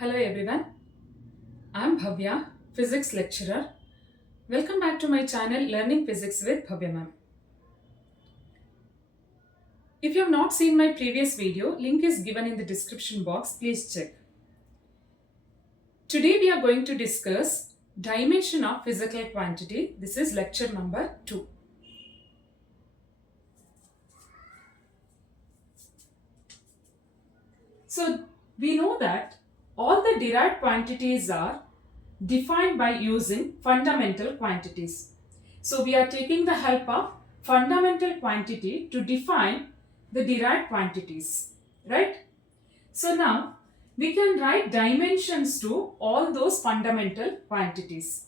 Hello everyone, I'm Bhavya, physics lecturer. Welcome back to my channel Learning Physics with Bhavya ma'am. If you have not seen my previous video, link is given in the description box, please check. Today we are going to discuss dimension of physical quantity. This is lecture number 2. So we know that all the derived quantities are defined by using fundamental quantities. So we are taking the help of fundamental quantity to define the derived quantities, right? So now we can write dimensions to all those fundamental quantities.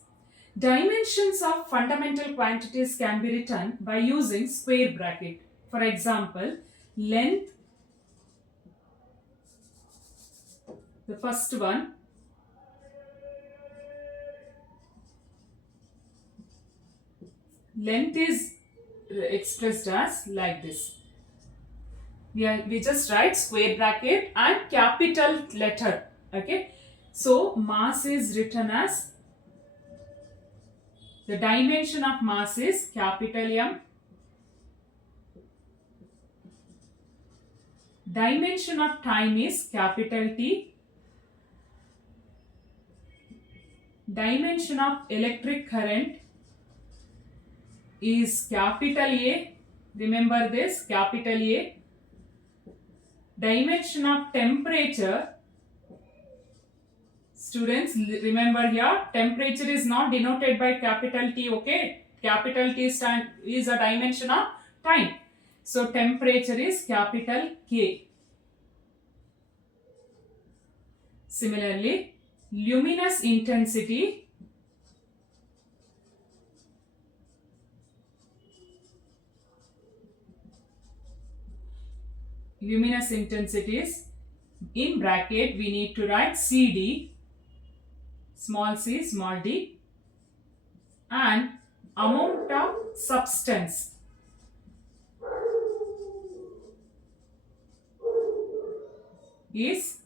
Dimensions of fundamental quantities can be written by using square bracket. For example, length, the first one, length is expressed as like this. We just write square bracket and capital letter. Okay. So mass is written as, the dimension of mass is capital M. Dimension of time is capital T. Dimension of electric current is capital A. Remember this, capital A. Dimension of temperature, students remember here, temperature is not denoted by capital T, okay? Capital T is a dimension of time. So temperature is capital K. Similarly, luminous intensity is, in bracket we need to write CD, small c, small d, and amount of substance is,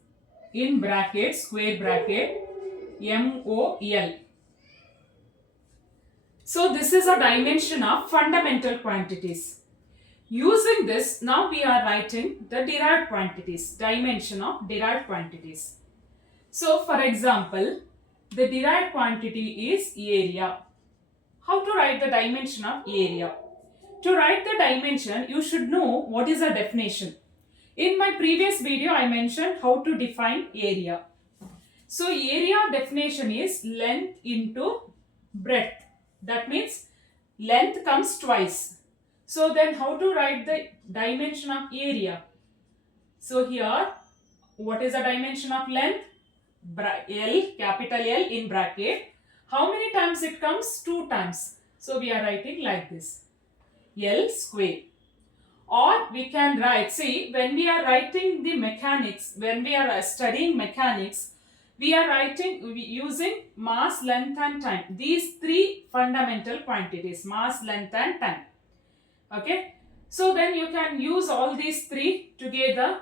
in bracket, square bracket, MOL. So this is a dimension of fundamental quantities. Using this, now we are writing the derived quantities, dimension of derived quantities. So for example, the derived quantity is area. How to write the dimension of area? To write the dimension, you should know what is a definition. In my previous video, I mentioned how to define area. So area definition is length into breadth. That means length comes twice. So then how to write the dimension of area? So here, what is the dimension of length? L, capital L in bracket. How many times it comes? 2 times. So we are writing like this, L square. Or we can write, see, when we are writing the mechanics, when we are studying mechanics, we are writing using mass, length and time. These 3 fundamental quantities, mass, length and time. Okay, so then you can use all these 3 together.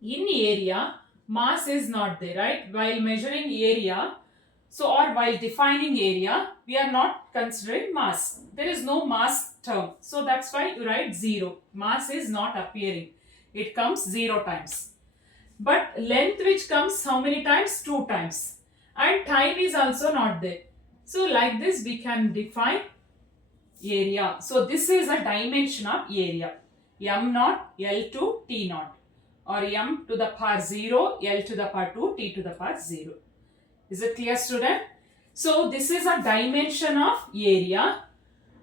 In area, mass is not there, right? While measuring area, so or while defining area, we are not considering mass. There is no mass term. So that's why you write 0. Mass is not appearing. It comes 0 times. But length which comes how many times? 2 times. And time is also not there. So like this we can define area. So this is a dimension of area. M naught, L to T naught. Or M to the power 0, L to the power 2, T to the power 0. Is it clear, student? So this is a dimension of area.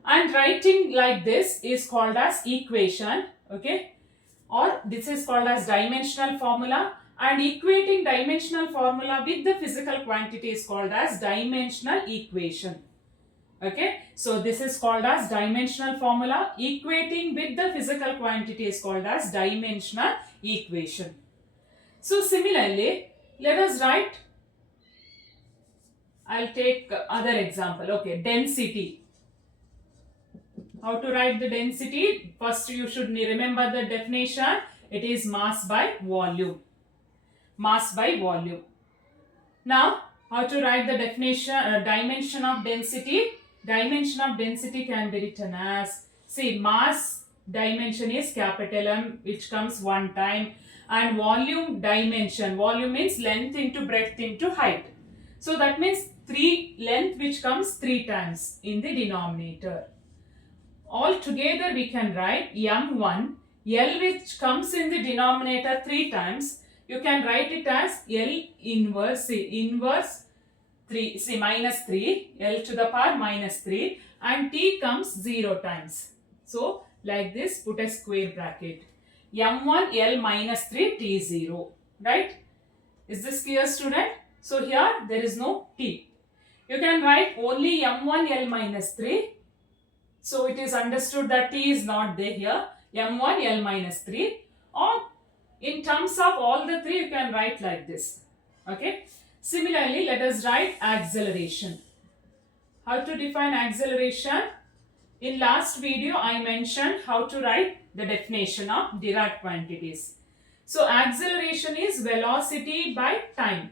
And writing like this is called as equation. Okay. Or this is called as dimensional formula. And equating dimensional formula with the physical quantity is called as dimensional equation. Okay, so this is called as dimensional formula. Equating with the physical quantity is called as dimensional equation. So similarly, let us write, I'll take other example. Okay, density. How to write the density? First you should remember the definition. It is mass by volume. Mass by volume. Now, how to write the definition, dimension of density? Dimension of density can be written as, see, mass dimension is capital M, which comes one time, and volume dimension, volume means length into breadth into height. So that means 3 length, which comes 3 times in the denominator. All together we can write M1, L which comes in the denominator 3 times. You can write it as L inverse, inverse 3, minus 3, L to the power minus 3, and T comes 0 times. So like this, put a square bracket. M1 L minus 3 T 0, right? Is this clear, student? So here there is no T. You can write only M1 L minus 3. So it is understood that T is not there here. M1 L minus 3, or in terms of all the 3 you can write like this. Okay. Similarly, let us write acceleration. How to define acceleration? In last video I mentioned how to write the definition of Dirac quantities. So acceleration is velocity by time.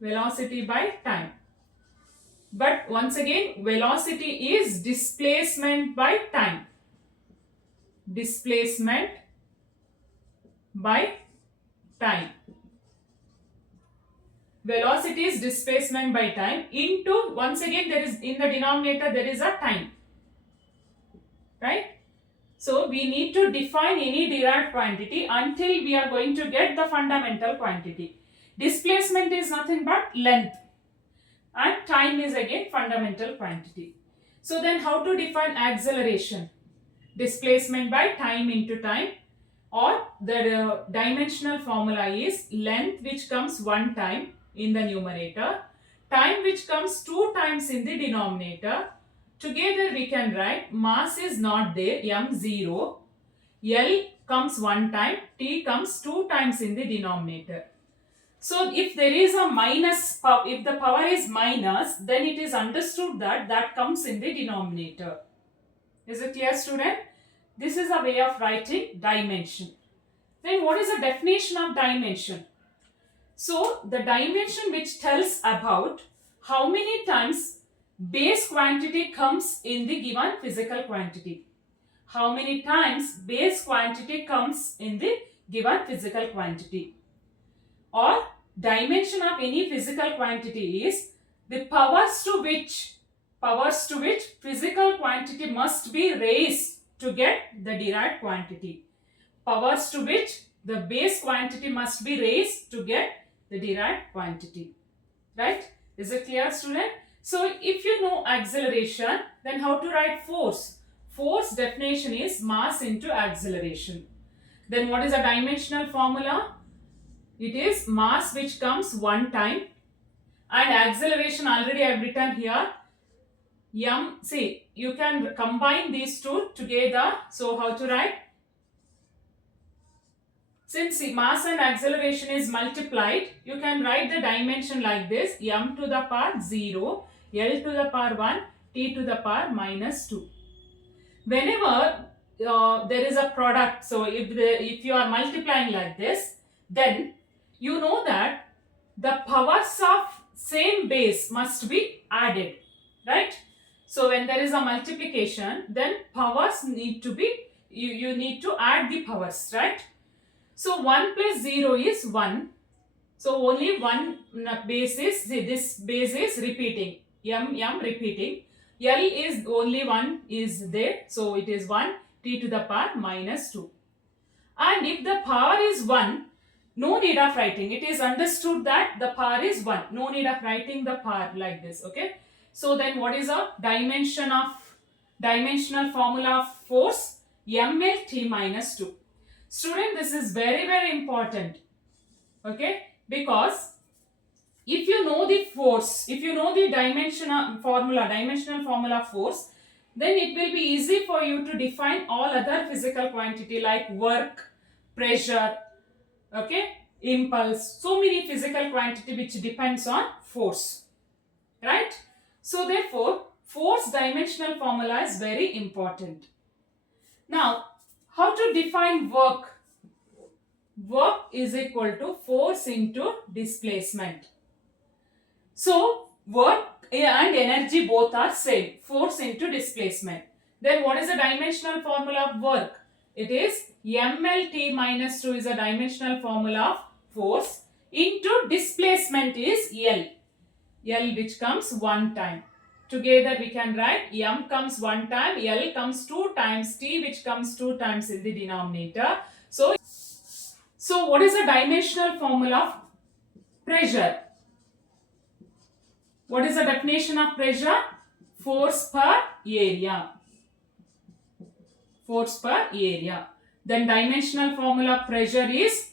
Velocity by time. But once again, velocity is displacement by time. Displacement by time. Velocity is displacement by time into, once again, there is in the denominator there is a time. Right? So we need to define any Dirac quantity until we are going to get the fundamental quantity. Displacement is nothing but length, and time is again fundamental quantity. So then how to define acceleration? Displacement by time into time, or the dimensional formula is length which comes one time in the numerator, time which comes 2 times in the denominator. Together we can write mass is not there, m0, L comes one time, T comes 2 times in the denominator. So if there is a minus, if the power is minus, then it is understood that that comes in the denominator. Is it clear, student? This is a way of writing dimension. Then what is the definition of dimension? So the dimension which tells about how many times base quantity comes in the given physical quantity. How many times base quantity comes in the given physical quantity. Or dimension of any physical quantity is the powers to which physical quantity must be raised to get the derived quantity. Powers to which the base quantity must be raised to get the derived quantity. Right? Is it clear, student? So if you know acceleration, then how to write force? Force definition is mass into acceleration. Then what is the dimensional formula? It is mass which comes one time, and acceleration already I have written here. See, you can combine these two together. So how to write? Since mass and acceleration is multiplied, you can write the dimension like this: m to the power 0, L to the power 1, T to the power minus 2. Whenever there is a product, so if you are multiplying like this, then you know that the powers of same base must be added, right? So when there is a multiplication, then powers need to be, you need to add the powers, right? So 1 plus 0 is 1. So only one base is, this base is repeating, m repeating. L is only 1 is there, so it is 1, T to the power minus 2. And if the power is 1, no need of writing. It is understood that the power is 1. No need of writing the power like this, okay? So then what is a dimensional formula of force? ml T minus 2. Student, this is very, very important, okay? Because if you know the force, if you know the dimensional formula of force, then it will be easy for you to define all other physical quantity like work, pressure, okay, impulse, so many physical quantity which depends on force, right? So therefore, force dimensional formula is very important. Now, how to define work? Work is equal to force into displacement. So work and energy both are same, force into displacement. Then what is the dimensional formula of work? It is mlt minus 2 is a dimensional formula of force into displacement is L. L which comes one time. Together we can write m comes one time, L comes two times, T which comes two times in the denominator. So what is the dimensional formula of pressure? What is the definition of pressure? Force per area. Force per area. Then dimensional formula of pressure is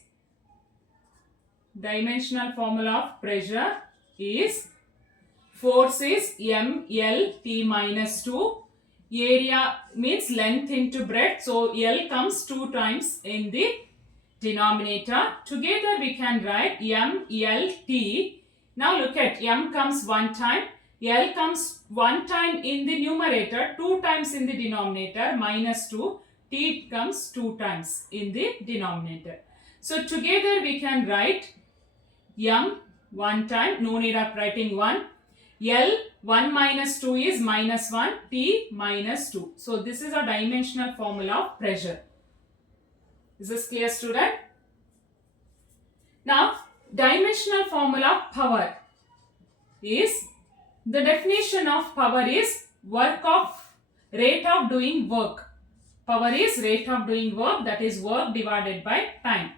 force is mlt minus 2. Area means length into breadth. So L comes two times in the denominator. Together we can write mlt. Now look at m comes one time, L comes one time in the numerator, two times in the denominator, minus 2, T comes two times in the denominator. So together we can write m one time, no need of writing 1, L 1 minus 2 is minus 1, T minus 2. So this is a dimensional formula of pressure. Is this clear, student? Now dimensional formula of power is, the definition of power is rate of doing work. Power is rate of doing work, that is work divided by time.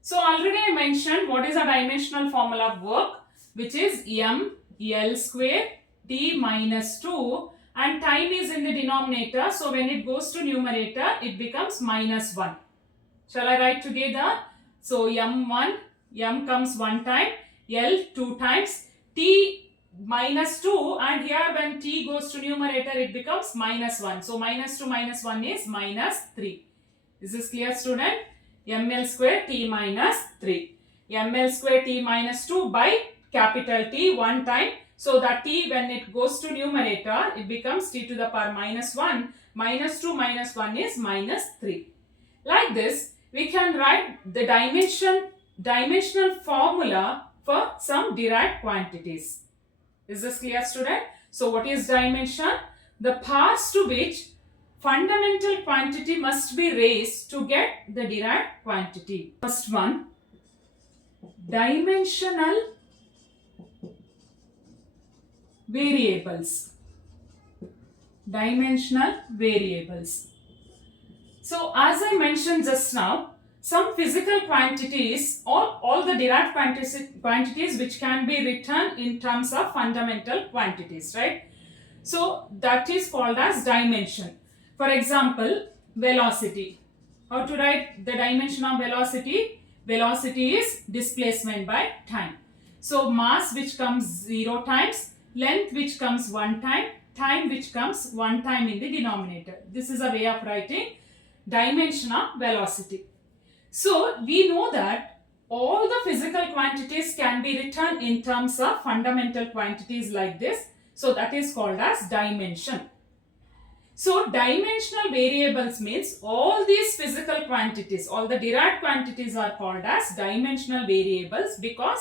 So already I mentioned what is a dimensional formula of work, which is m L square T minus 2, and time is in the denominator. So when it goes to numerator, it becomes minus 1. Shall I write together? So m comes one time, L two times, T minus 2, and here when T goes to numerator it becomes minus 1. So minus 2 minus 1 is minus 3. Is this clear, student? ml square T minus 3. ml square T minus 2 by capital T one time. So that T when it goes to numerator it becomes T to the power minus 1. Minus 2 minus 1 is minus 3. Like this we can write the dimensional formula for some derived quantities. Is this clear, student? So what is dimension? The powers to which fundamental quantity must be raised to get the derived quantity. First one, dimensional variables. Dimensional variables. So as I mentioned just now, some physical quantities or all the derived quantities which can be written in terms of fundamental quantities, right? So that is called as dimension. For example, velocity. How to write the dimension of velocity? Velocity is displacement by time. So mass which comes 0 times, length which comes 1 time, time which comes 1 time in the denominator. This is a way of writing dimension of velocity. So we know that all the physical quantities can be written in terms of fundamental quantities like this. So that is called as dimension. So dimensional variables means all these physical quantities, all the derived quantities are called as dimensional variables because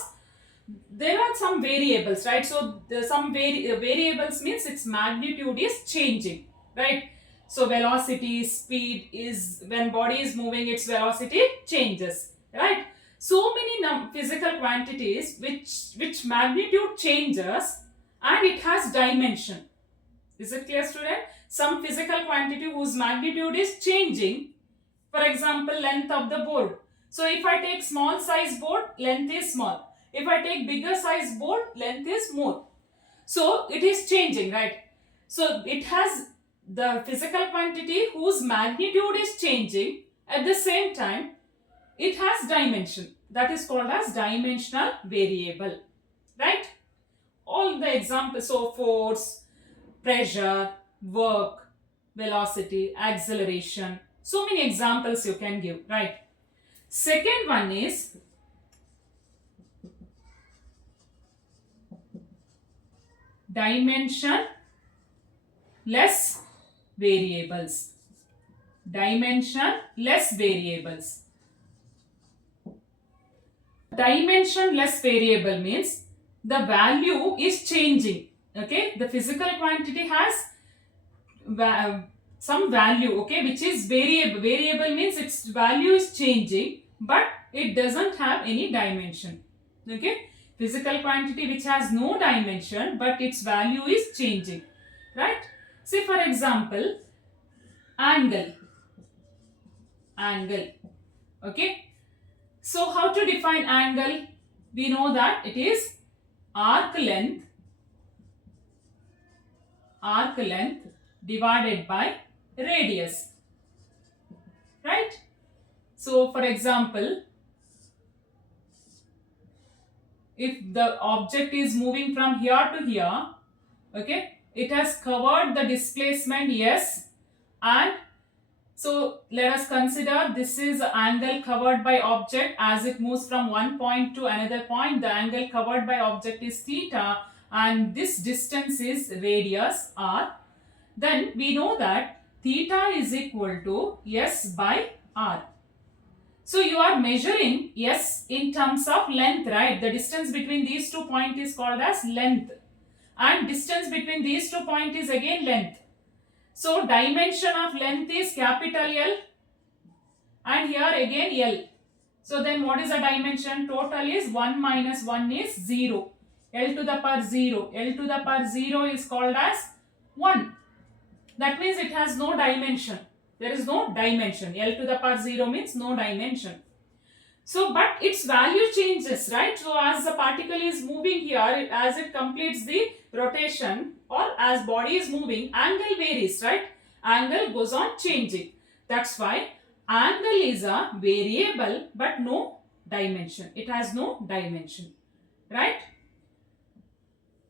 there are some variables, right? So some variables means its magnitude is changing, right? So velocity, speed is when body is moving, its velocity changes, right? So many physical quantities which magnitude changes and it has dimension. Is it clear, student? Some physical quantity whose magnitude is changing. For example, length of the board. So if I take small size board, length is small. If I take bigger size board, length is more. So it is changing, right? So it has the physical quantity whose magnitude is changing. At the same time, it has dimension. That is called as dimensional variable, right? All the examples, so force, pressure, work, velocity, acceleration. So many examples you can give, right? Second one is dimensionless variables. Dimensionless variables. Dimensionless variable means the value is changing. Okay, the physical quantity has some value, okay, which is variable. Variable means its value is changing, but it doesn't have any dimension. Okay, physical quantity which has no dimension but its value is changing, right? Say for example, angle. Angle. Okay, so how to define angle? We know that it is arc length divided by radius, right? So for example, if the object is moving from here to here, okay, it has covered the displacement s, and so let us consider this is angle covered by object as it moves from one point to another point. The angle covered by object is theta and this distance is radius r. Then we know that theta is equal to s by r. So you are measuring s in terms of length, right? The distance between these 2 points is called as length, and distance between these 2 points is again length. So dimension of length is capital L and here again L. So then what is the dimension? Total is 1 minus 1 is 0. L to the power 0. L to the power 0 is called as 1. That means it has no dimension. There is no dimension. L to the power 0 means no dimension. So, but its value changes, right? So, as the particle is moving here, as it completes the rotation or as body is moving, angle varies, right? Angle goes on changing. That's why angle is a variable but no dimension. It has no dimension, right?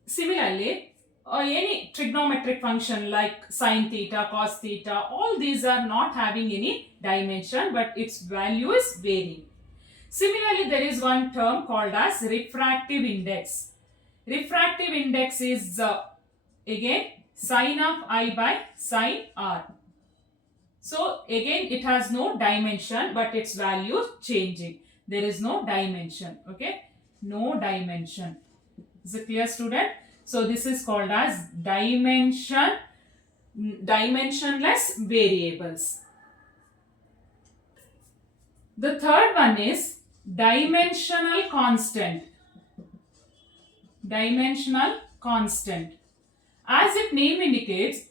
Similarly, any trigonometric function like sine theta, cos theta, all these are not having any dimension but its value is varying. Similarly, there is one term called as refractive index. Refractive index is again sine of I by sine r. So again it has no dimension but its value changing. There is no dimension. Okay, no dimension. Is it clear, student? So this is called as dimensionless variables. The third one is dimensional constant. Dimensional constant. As its name indicates,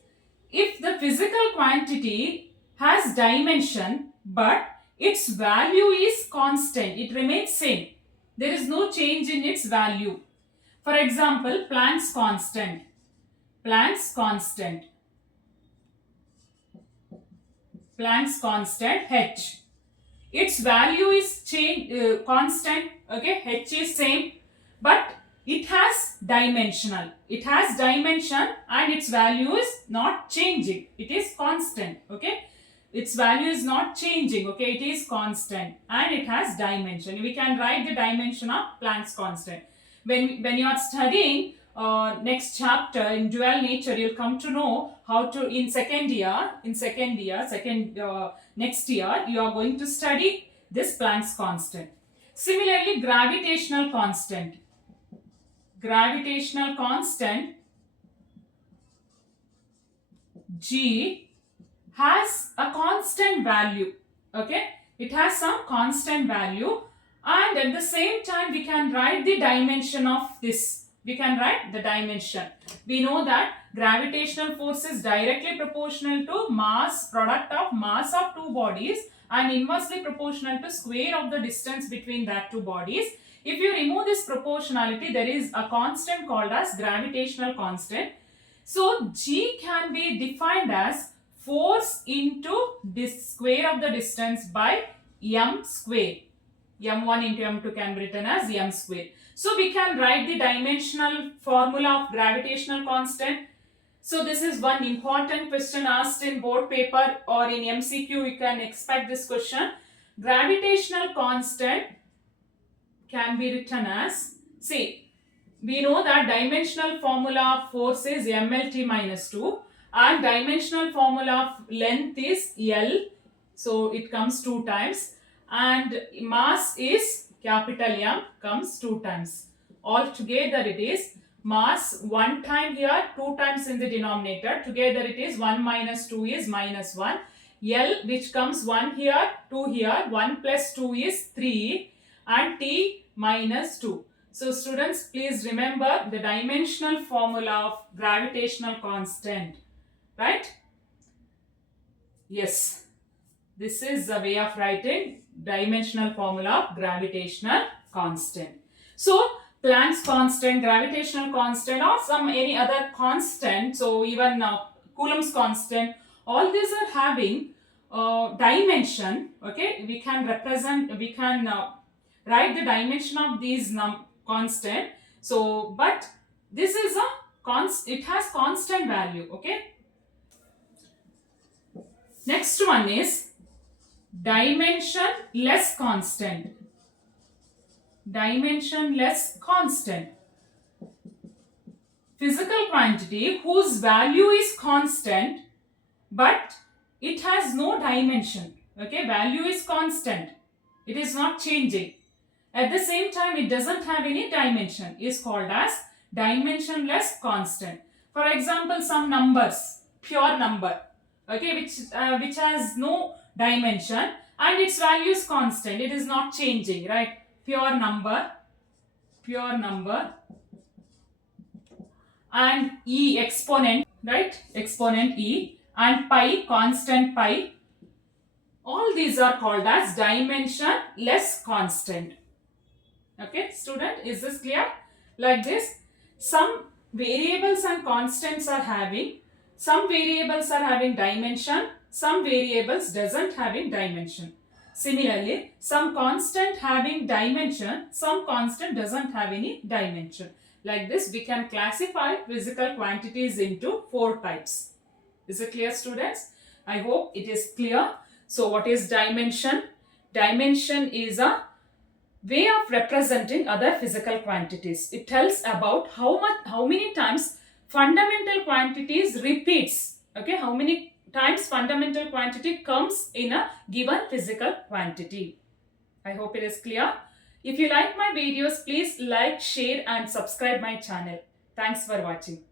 if the physical quantity has dimension but its value is constant, it remains same. There is no change in its value. For example, Planck's constant. Planck's constant. Planck's constant H. Its value is constant, okay, H is same, but it has dimensional. It has dimension and its value is not changing. It is constant, okay. Its value is not changing, okay, it is constant and it has dimension. We can write the dimension of Planck's constant. When you are studying next chapter in dual nature, you'll come to know how to next year, you are going to study this Planck's constant. Similarly, gravitational constant. Gravitational constant G has a constant value, okay. It has some constant value and at the same time we can write the dimension of this. We can write the dimension. We know that gravitational force is directly proportional to product of mass of two bodies and inversely proportional to square of the distance between that two bodies. If you remove this proportionality, there is a constant called as gravitational constant. So G can be defined as force into this square of the distance by m square. m1 into m2 can be written as m square. So we can write the dimensional formula of gravitational constant. So this is one important question asked in board paper or in MCQ. You can expect this question. Gravitational constant can be written as, see, we know that dimensional formula of force is mLT minus 2 and dimensional formula of length is L. So it comes 2 times and mass is capital M, comes 2 times. All together it is mass 1 time here, 2 times in the denominator. Together it is 1 minus 2 is minus 1. L which comes 1 here, 2 here, 1 plus 2 is 3 and T minus 2. So students, please remember the dimensional formula of gravitational constant, right? Yes, this is a way of writing dimensional formula of gravitational constant. So Planck's constant, gravitational constant, or some any other constant, so even Coulomb's constant, all these are having dimension. Okay, we can represent, we can write the dimension of these constant. So, but this is a it has constant value. Okay. Next one is dimensionless constant. Dimensionless constant. Physical quantity whose value is constant but it has no dimension. Okay, value is constant. It is not changing. At the same time, it doesn't have any dimension. Is called as dimensionless constant. For example, some numbers, pure number, okay, which has no dimension and its value is constant. It is not changing, right? Pure number, and E exponent, right? Exponent E, and pi, constant pi. All these are called as dimensionless constant. Okay, student, is this clear? Like this, some variables and constants are having, some variables are having dimension, some variables doesn't having dimension. Similarly, some constant having dimension, some constant doesn't have any dimension. Like this, we can classify physical quantities into 4 types. Is it clear, students? I hope it is clear. So, what is dimension? Dimension is a way of representing other physical quantities. It tells about how many times fundamental quantities repeats. Okay, how many times fundamental quantity comes in a given physical quantity. I hope it is clear. If you like my videos, please like, share and subscribe my channel. Thanks for watching.